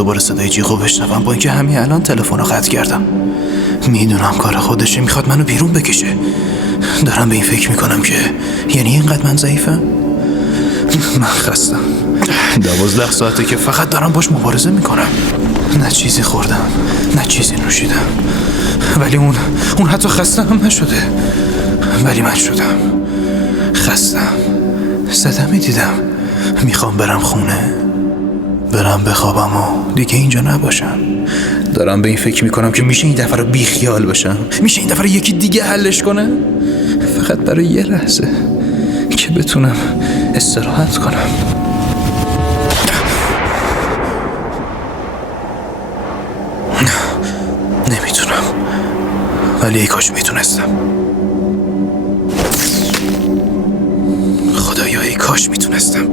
دوباره صدای جیغو بشنوم، با اینکه همین الان تلفن رو قطع کردم. میدونم کار خودشه، میخواد منو بیرون بکشه. دارم به این فکر میکنم که یعنی اینقدر من ضعیفم. من خستم. 12 ساعته که فقط دارم باش مبارزه میکنم. نه چیزی خوردم نه چیزی نوشیدم، ولی اون حتی خسته هم نشده. ولی من شدم خستم. صدمه دیدم. میخوام برم خونه، برم بخوابم و دیگه اینجا نباشم. دارم به این فکر میکنم که میشه این دفعه رو بی خیال باشم، میشه این دفعه یکی دیگه حلش کنه، فقط برای یه لحظه که بتونم استراحت کنم. نمیتونم، ولی ای کاش میتونستم. خدایا ای کاش میتونستم.